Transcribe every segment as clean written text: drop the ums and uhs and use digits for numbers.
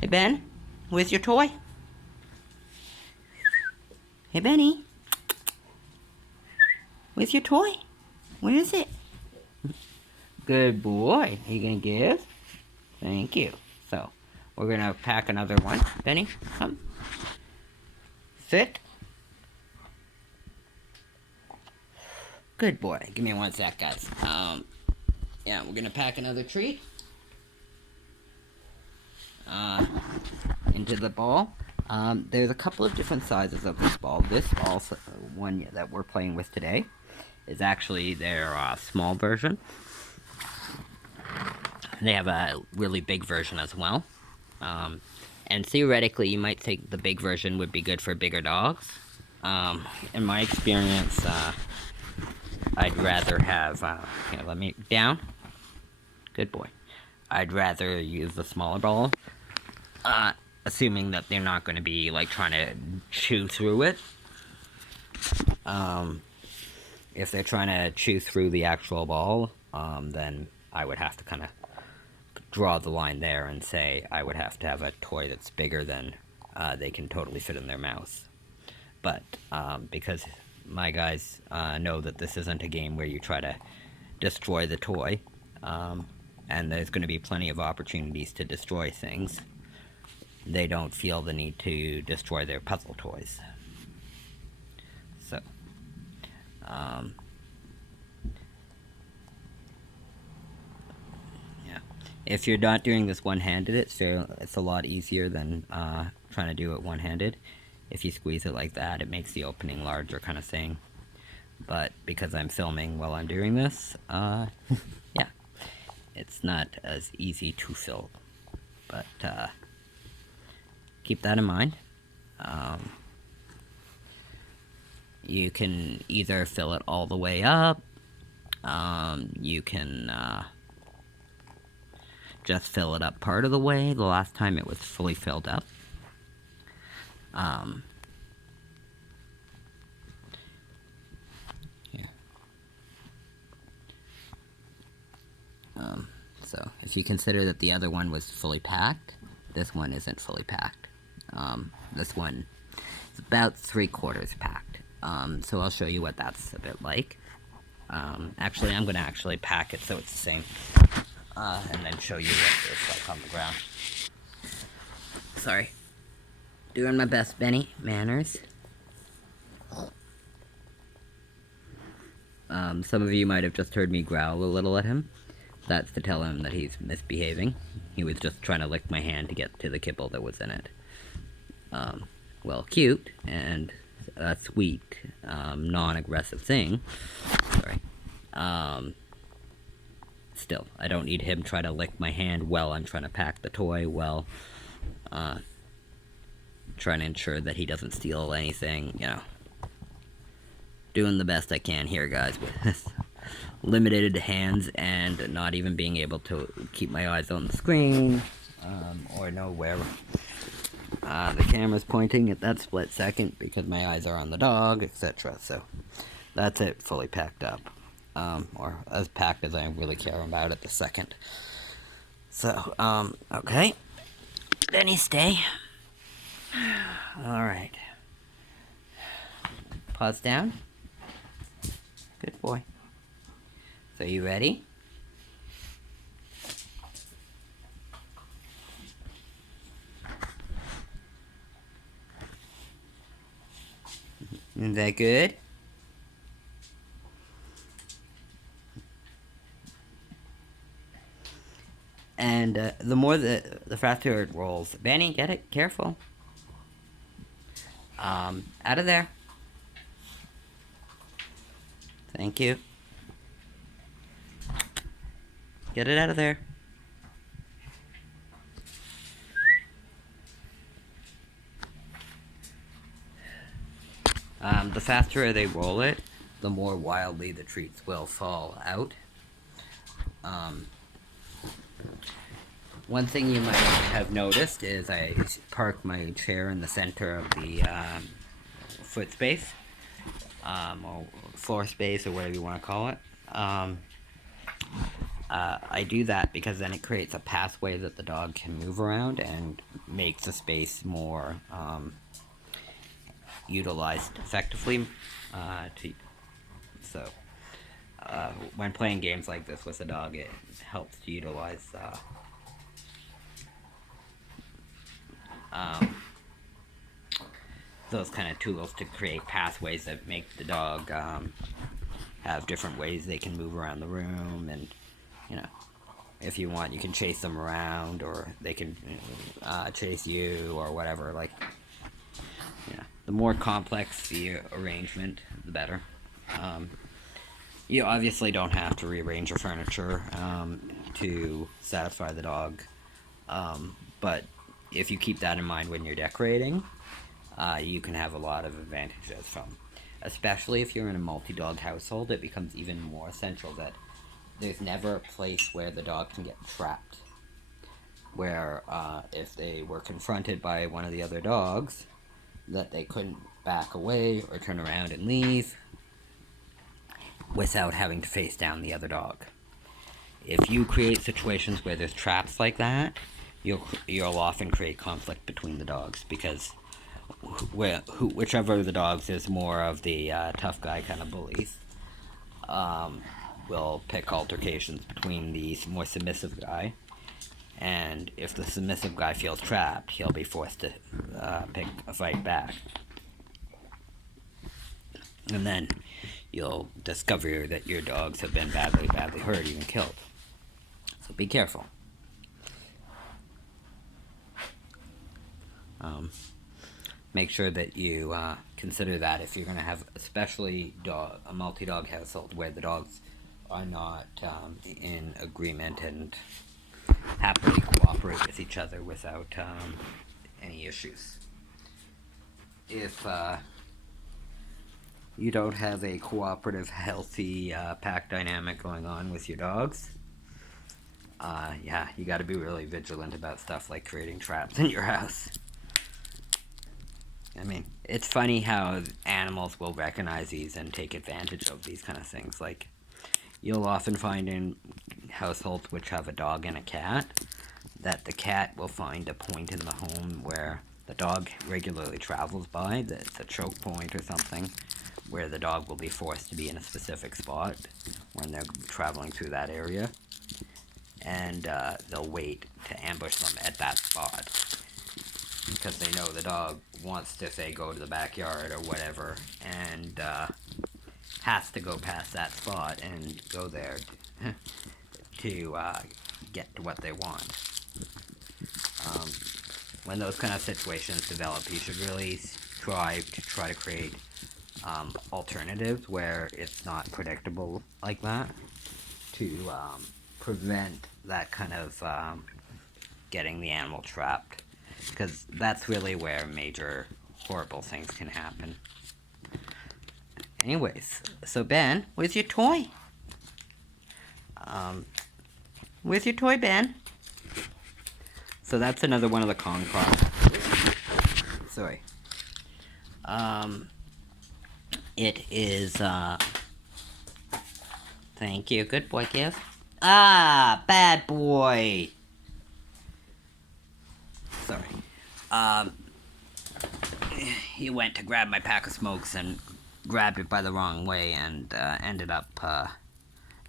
Hey, Ben, where's your toy? Hey, Benny, where's your toy? Where is it? Good boy. Are you gonna give? Thank you. So, we're gonna pack another one. Benny, come. Sit. Good boy. Give me one sec, guys. Yeah, we're gonna pack another treat. Into the ball. There's a couple of different sizes of this ball. This ball, one that we're playing with today, is actually their small version. They have a really big version as well. And theoretically, you might think the big version would be good for bigger dogs. In my experience, I'd rather have, here, let me, down. Good boy. I'd rather use the smaller ball, assuming that they're not going to be, like, trying to chew through it. If they're trying to chew through the actual ball, then I would have to kind of draw the line there and say I would have to have a toy that's bigger than they can totally fit in their mouth. But because my guys know that this isn't a game where you try to destroy the toy, and there's going to be plenty of opportunities to destroy things, they don't feel the need to destroy their puzzle toys. So, yeah. If you're not doing this one-handed, it's a lot easier than trying to do it one-handed. If you squeeze it like that, it makes the opening larger, kind of thing. But because I'm filming while I'm doing this, yeah, it's not as easy to fill. But keep that in mind. You can either fill it all the way up, you can just fill it up part of the way. The last time it was fully filled up. Yeah. So if you consider that the other one was fully packed, this one isn't fully packed. This one is about 3/4 packed. So I'll show you what that's a bit like. Actually, I'm gonna actually pack it so it's the same, and then show you what it's like on the ground. Sorry. Doing my best, Benny. Manners. Some of you might have just heard me growl a little at him. That's to tell him that he's misbehaving. He was just trying to lick my hand to get to the kibble that was in it. Well, cute and a sweet, non-aggressive thing. Sorry. Still, I don't need him trying to lick my hand while I'm trying to pack the toy, while trying to ensure that he doesn't steal anything, you know. Doing the best I can here, guys, with limited hands and not even being able to keep my eyes on the screen, or know where the camera's pointing at that split second because my eyes are on the dog, etc. So that's it, fully packed up, or as packed as I really care about it the second. So, okay, Benny, stay. Alright. Paws down. Good boy. So you ready? Isn't that good? And the more the faster it rolls. Benny, get it? Careful. Out of there. Thank you. Get it out of there. The faster they roll it, the more wildly the treats will fall out. One thing you might have noticed is I parked my chair in the center of the foot space, or floor space, or whatever you want to call it. I do that because then it creates a pathway that the dog can move around and makes the space more utilized effectively. To, so when playing games like this with a dog, it helps to utilize those kind of tools to create pathways that make the dog have different ways they can move around the room, and you know, if you want, you can chase them around, or they can chase you, or whatever. Like, yeah, the more complex the arrangement, the better. You obviously don't have to rearrange your furniture to satisfy the dog, but if you keep that in mind when you're decorating, you can have a lot of advantages from. Especially if you're in a multi-dog household, it becomes even more essential that there's never a place where the dog can get trapped. Where if they were confronted by one of the other dogs, that they couldn't back away or turn around and leave without having to face down the other dog. If you create situations where there's traps like that, you'll often create conflict between the dogs, because whichever of the dogs is more of the tough guy kind of bullies will pick altercations between the more submissive guy, and if the submissive guy feels trapped, he'll be forced to pick a fight back, and then you'll discover that your dogs have been badly hurt, even killed. So be careful. Make sure that you consider that if you're going to have, especially a multi-dog household where the dogs are not in agreement and happily cooperate with each other without any issues. If you don't have a cooperative, healthy pack dynamic going on with your dogs, yeah, you got to be really vigilant about stuff like creating traps in your house. I mean, it's funny how animals will recognize these and take advantage of these kind of things. Like, you'll often find in households which have a dog and a cat, that the cat will find a point in the home where the dog regularly travels by, that's a choke point or something, where the dog will be forced to be in a specific spot when they're traveling through that area. And they'll wait to ambush them at that spot, because they know the dog wants to, say, go to the backyard or whatever, and has to go past that spot and go there to get to what they want. When those kind of situations develop, you should really try to create alternatives where it's not predictable like that, to prevent that kind of getting the animal trapped, because that's really where major horrible things can happen. Anyways, so Ben, where's your toy? Where's your toy, Ben? So that's another one of the Kong problems. Sorry. It is, thank you. Good boy, Give. Ah, bad boy. Sorry. He went to grab my pack of smokes and grabbed it by the wrong way and ended up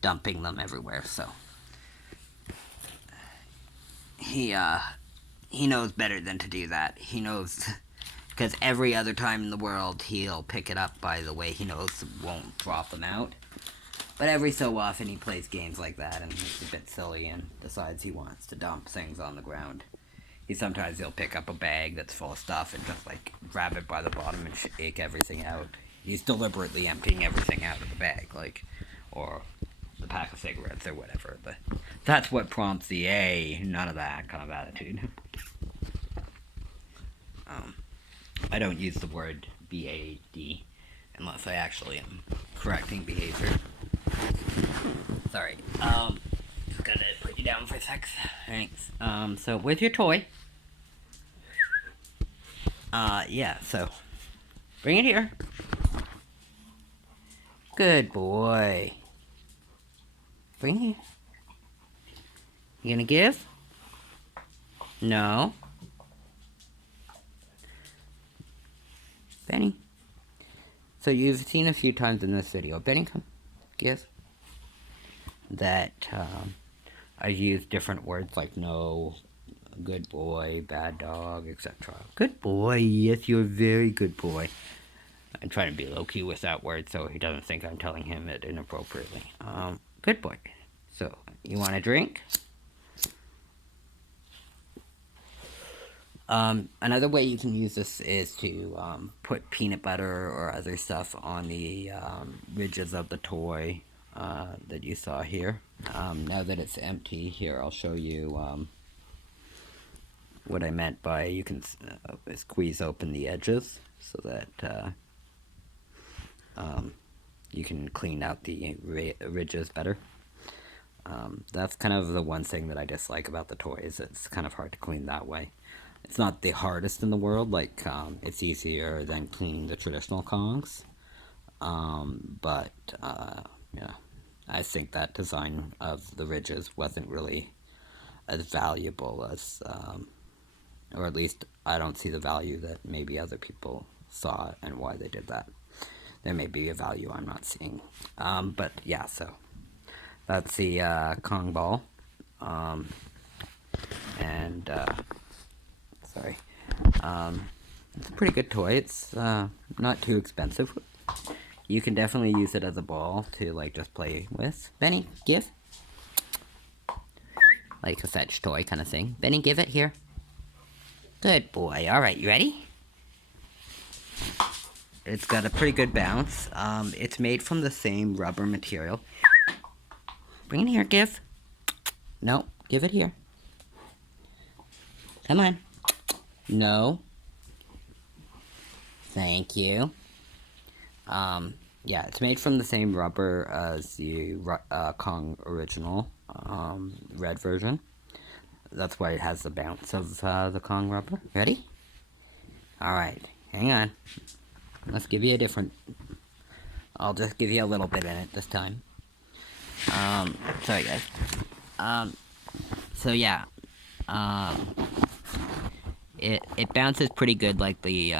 dumping them everywhere, so he knows better than to do that. He knows, because every other time in the world he'll pick it up by the way he knows won't drop them out. But every so often he plays games like that and he's a bit silly and decides he wants to dump things on the ground. He'll pick up a bag that's full of stuff and just like grab it by the bottom and shake everything out. He's deliberately emptying everything out of the bag, like, or the pack of cigarettes or whatever. But that's what prompts the none of that kind of attitude. I don't use the word BAD unless I actually am correcting behavior. Sorry. Just gotta put you down for a sec. Thanks. So where's your toy? Yeah, so bring it here. Good boy. Bring it here. You gonna give? No. Benny. So you've seen a few times in this video. Benny, come. Give. That I use different words like no, good boy, bad dog, etc. Good boy. Yes, you're a very good boy. I'm trying to be low-key with that word so he doesn't think I'm telling him it inappropriately. Good boy. So, you want a drink? Another way you can use this is to put peanut butter or other stuff on the ridges of the toy that you saw here. Now that it's empty, here I'll show you what I meant by you can squeeze open the edges so that you can clean out the ridges better. That's kind of the one thing that I dislike about the toys. It's kind of hard to clean that way. It's not the hardest in the world, like it's easier than cleaning the traditional Kongs. But yeah, I think that design of the ridges wasn't really as valuable as, or at least I don't see the value that maybe other people saw and why they did that. There may be a value I'm not seeing. But yeah, so that's the Kong ball. Sorry. It's a pretty good toy. It's not too expensive. You can definitely use it as a ball to like just play with. Benny, give. Like a fetch toy kind of thing. Benny, give it here. Good boy. Alright, you ready? It's got a pretty good bounce. It's made from the same rubber material. Bring it here, give. No, give it here. Come on. No. Thank you. Yeah, it's made from the same rubber as the Kong original, red version. That's why it has the bounce of the Kong rubber. Ready? Alright, hang on. Let's give you a different... I'll just give you a little bit in it this time. Sorry guys. So yeah. It bounces pretty good like the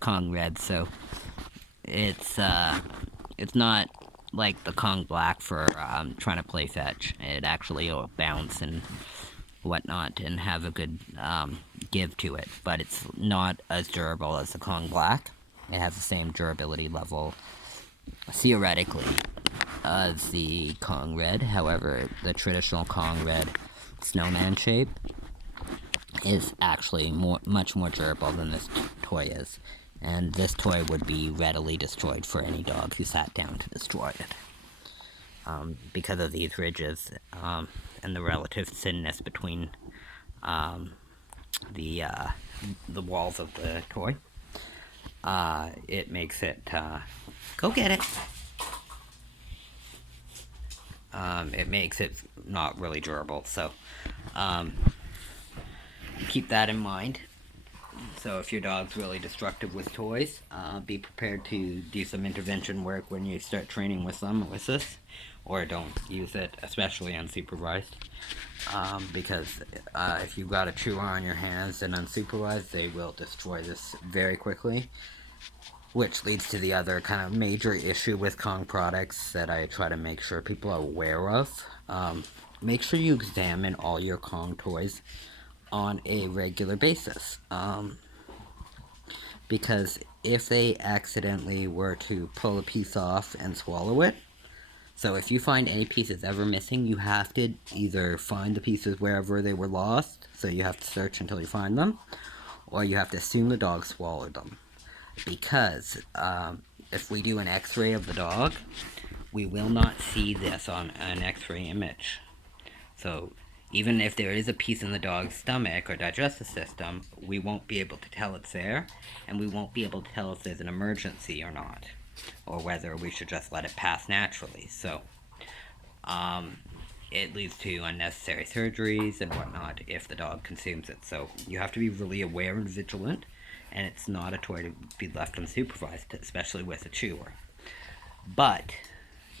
Kong Red, so it's not like the Kong Black for trying to play fetch. It actually will bounce and whatnot and have a good give to it, but it's not as durable as the Kong Black. It has the same durability level, theoretically, as the Kong Red. However, the traditional Kong Red snowman shape is actually much more durable than this toy is. And this toy would be readily destroyed for any dog who sat down to destroy it. Because of these ridges and the relative thinness between the walls of the toy. It makes it, go get it! It makes it not really durable, so keep that in mind. So if your dog's really destructive with toys, be prepared to do some intervention work when you start training with them with this, or don't use it, especially unsupervised, because if you've got a chewer on your hands and unsupervised, they will destroy this very quickly, which leads to the other kind of major issue with Kong products that I try to make sure people are aware of. Make sure you examine all your Kong toys on a regular basis, because if they accidentally were to pull a piece off and swallow it, so if you find any pieces ever missing, you have to either find the pieces wherever they were lost, so you have to search until you find them, or you have to assume the dog swallowed them, because if we do an x-ray of the dog, we will not see this on an x-ray image. So even if there is a piece in the dog's stomach or digestive system, we won't be able to tell it's there, and we won't be able to tell if there's an emergency or not, or whether we should just let it pass naturally. So it leads to unnecessary surgeries and whatnot if the dog consumes it. So you have to be really aware and vigilant, and it's not a toy to be left unsupervised, especially with a chewer. But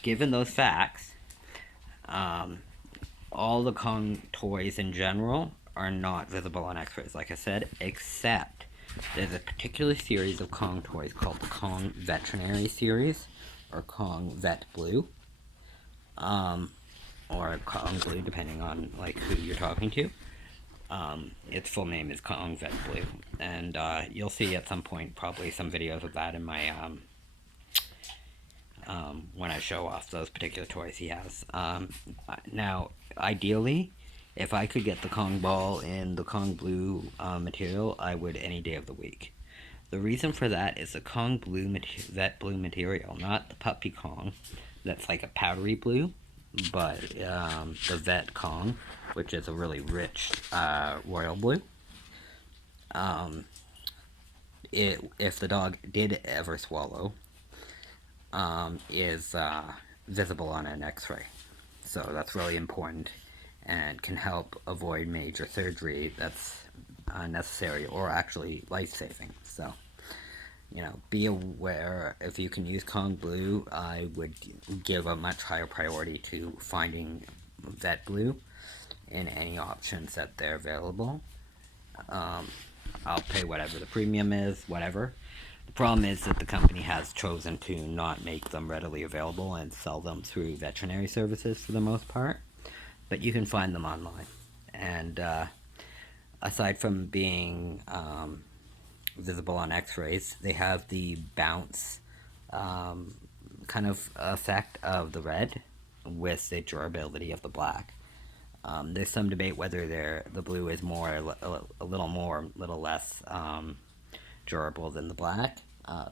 given those facts, all the Kong toys in general are not visible on X-rays, like I said, except there's a particular series of Kong toys called the Kong Veterinary Series, or Kong Vet Blue, um, or Kong Blue, depending on like who you're talking to. Its full name is Kong Vet Blue, and you'll see at some point probably some videos of that in my when I show off those particular toys he has. Now, ideally, if I could get the Kong ball in the Kong Blue material, I would any day of the week. The reason for that is the Kong Blue Vet Blue material, not the Puppy Kong, that's like a powdery blue, but the Vet Kong, which is a really rich royal blue. If the dog did ever swallow, is visible on an X-ray. So that's really important and can help avoid major surgery that's unnecessary or actually life-saving. So, be aware. If you can use Kong Blue, I would give a much higher priority to finding Vet Blue in any options that they're available. I'll pay whatever the premium is, whatever. The problem is that the company has chosen to not make them readily available and sell them through veterinary services for the most part, but you can find them online. And aside from being visible on X-rays, they have the bounce kind of effect of the red with the durability of the black. There's some debate whether the blue is a little less durable than the black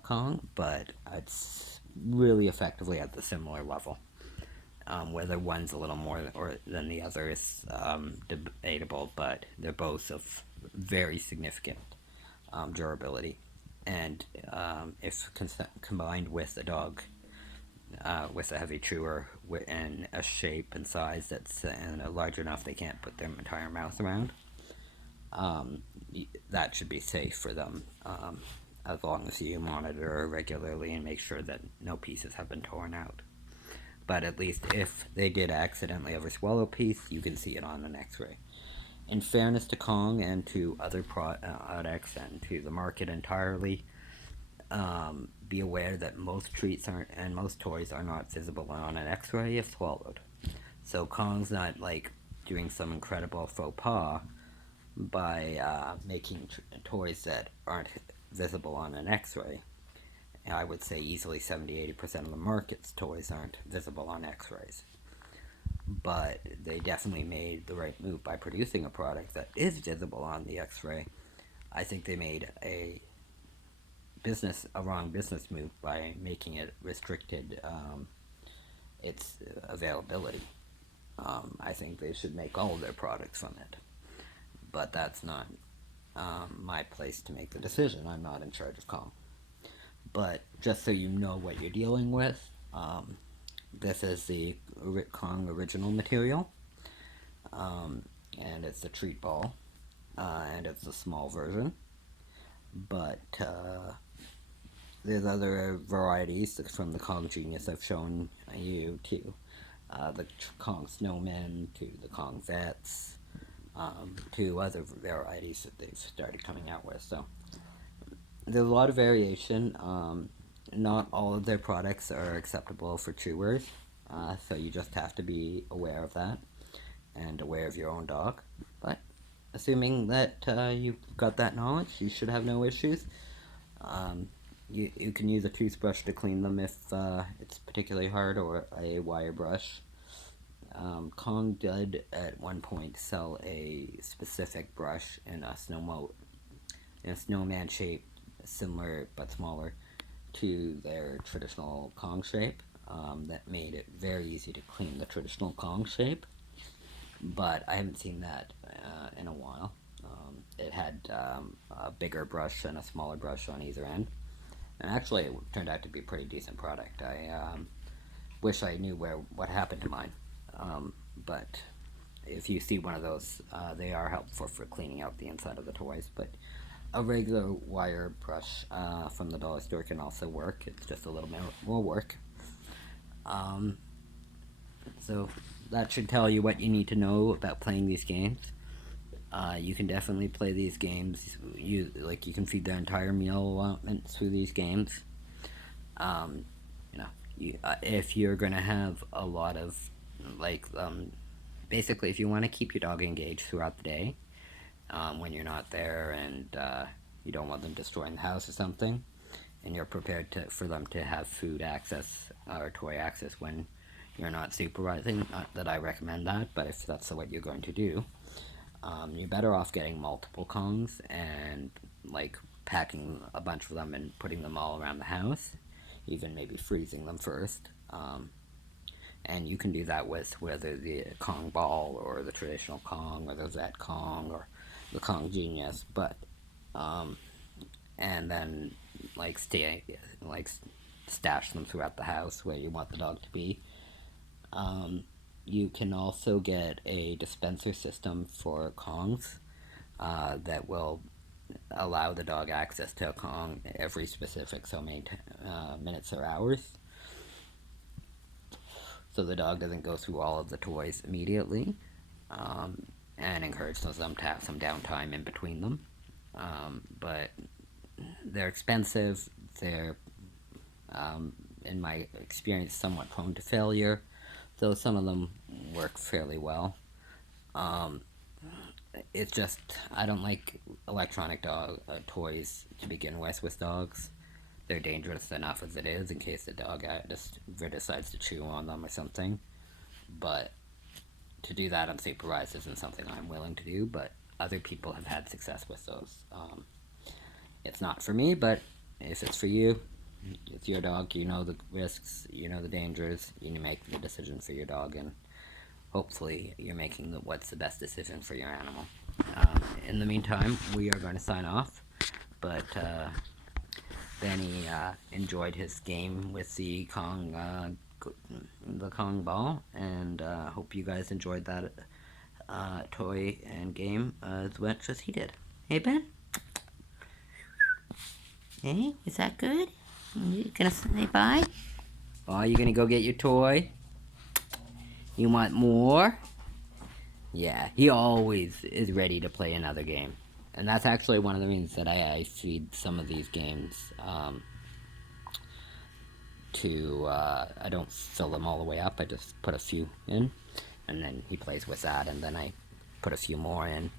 Kong, but it's really effectively at the similar level. Whether one's a little more than the other is debatable, but they're both of very significant durability. And if combined with a dog with a heavy chewer and a shape and size that's large enough they can't put their entire mouth around, that should be safe for them, as long as you monitor regularly and make sure that no pieces have been torn out. But at least if they did accidentally ever swallow a piece, you can see it on an X-ray. In fairness to Kong and to other products and to the market entirely, be aware that most treats aren't and most toys are not visible on an X-ray if swallowed. So Kong's not like doing some incredible faux pas by making toys that aren't visible on an X-ray. I would say easily 70-80% of the market's toys aren't visible on X-rays. But they definitely made the right move by producing a product that is visible on the X-ray. I think they made a wrong business move by making it restricted its availability. I think they should make all of their products from it. But that's not my place to make the decision. I'm not in charge of Kong. But just so you know what you're dealing with, this is the Kong original material, and it's a treat ball, and it's a small version. But there's other varieties from the Kong Genius I've shown you too. The Kong Snowman, to the Kong Vets, to other varieties that they've started coming out with. So there's a lot of variation. Not all of their products are acceptable for chewers, so you just have to be aware of that and aware of your own dog. But assuming that you've got that knowledge, you should have no issues. You can use a toothbrush to clean them if it's particularly hard, or a wire brush. Kong did at one point sell a specific brush in a snowman shape, similar but smaller to their traditional Kong shape, that made it very easy to clean the traditional Kong shape. But I haven't seen that in a while. It had a bigger brush and a smaller brush on either end. And actually, it turned out to be a pretty decent product. I wish I knew what happened to mine. But if you see one of those, they are helpful for cleaning out the inside of the toys. But a regular wire brush from the dollar store can also work. It's just a little more work. So that should tell you what you need to know about playing these games. You can definitely play these games. You can feed their entire meal allotment through these games. Um, if you're gonna have a lot of basically, if you want to keep your dog engaged throughout the day, when you're not there, and you don't want them destroying the house or something, and you're prepared for them to have food access or toy access when you're not supervising. Not that I recommend that, but if that's what you're going to do, you're better off getting multiple Kongs and packing a bunch of them and putting them all around the house, even maybe freezing them first. And you can do that with whether the Kong ball or the traditional Kong or the Zed Kong or the Kong Genius, but and then stash them throughout the house where you want the dog to be. You can also get a dispenser system for Kongs that will allow the dog access to a Kong every specific so many minutes or hours. So the dog doesn't go through all of the toys immediately, and encourages them to have some downtime in between them. But they're expensive. They're, in my experience, somewhat prone to failure, though some of them work fairly well. It's just, I don't like electronic dog toys to begin with dogs. They're dangerous enough as it is in case the dog just decides to chew on them or something. But to do that unsupervised isn't something I'm willing to do, but other people have had success with those. It's not for me, but if it's for you, it's your dog, you know the risks, you know the dangers, you make the decision for your dog, and hopefully you're making what's the best decision for your animal. In the meantime, we are going to sign off, but Benny enjoyed his game with the Kong ball, and hope you guys enjoyed that toy and game as much as he did. Hey, Ben? Hey, is that good? You gonna say bye? Oh, you gonna go get your toy? You want more? Yeah, he always is ready to play another game. And that's actually one of the reasons that I feed some of these games I don't fill them all the way up, I just put a few in, and then he plays with that, and then I put a few more in.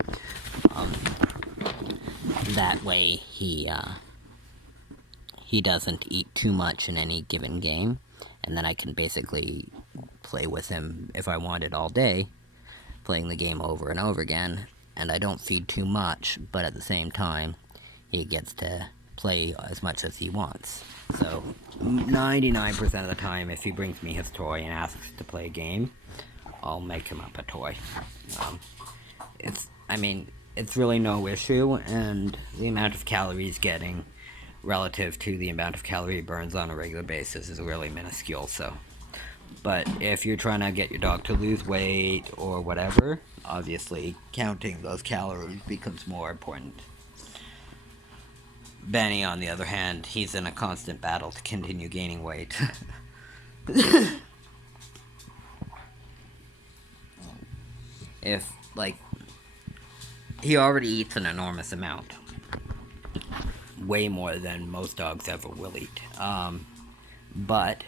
That way he doesn't eat too much in any given game, and then I can basically play with him if I wanted all day, playing the game over and over again, and I don't feed too much, but at the same time, he gets to play as much as he wants. So, 99% of the time, if he brings me his toy and asks to play a game, I'll make him up a toy. It's really no issue, and the amount of calories getting relative to the amount of calorie burns on a regular basis is really minuscule, so. But if you're trying to get your dog to lose weight or whatever, obviously counting those calories becomes more important. Benny, on the other hand, he's in a constant battle to continue gaining weight. He already eats an enormous amount. Way more than most dogs ever will eat. But